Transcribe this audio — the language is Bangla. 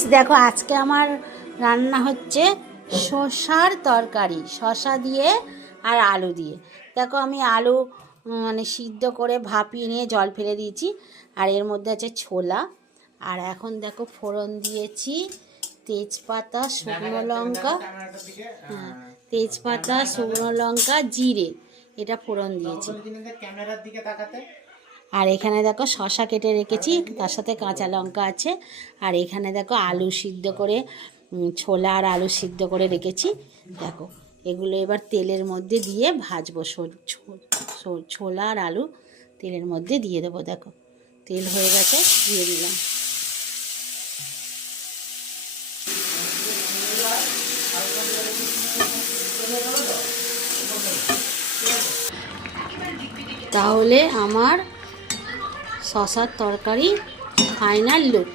গাইস দেখো আজকে আমার রান্না হচ্ছে শসার তরকারি, শসা দিয়ে আর আলু দিয়ে। দেখো আমি আলু মানে সিদ্ধ করে ভাপিয়ে নিয়ে জল ফেলে দিয়েছি, আর এর মধ্যে আছে ছোলা। আর এখন দেখো ফোড়ন দিয়েছি তেজপাতা, শুকনো লঙ্কা, হ্যাঁ তেজপাতা, শুকনো লঙ্কা, জিরে, এটা ফোড়ন দিয়েছি। আর এখানে দেখো শসা কেটে রেখেছি, তার সাথে কাঁচা লঙ্কা আছে। আর এখানে দেখো আলু সিদ্ধ করে, ছোলা আর আলু সিদ্ধ করে রেখেছি। দেখো এগুলো এবার তেলের মধ্যে দিয়ে ভাজবো। ছোলা আর আলু তেলের মধ্যে দিয়ে দেবো। দেখো তেল হয়ে গেছে, দিয়ে দিলাম। তাহলে আমার শসার তরকারি ফাইনাল লুক।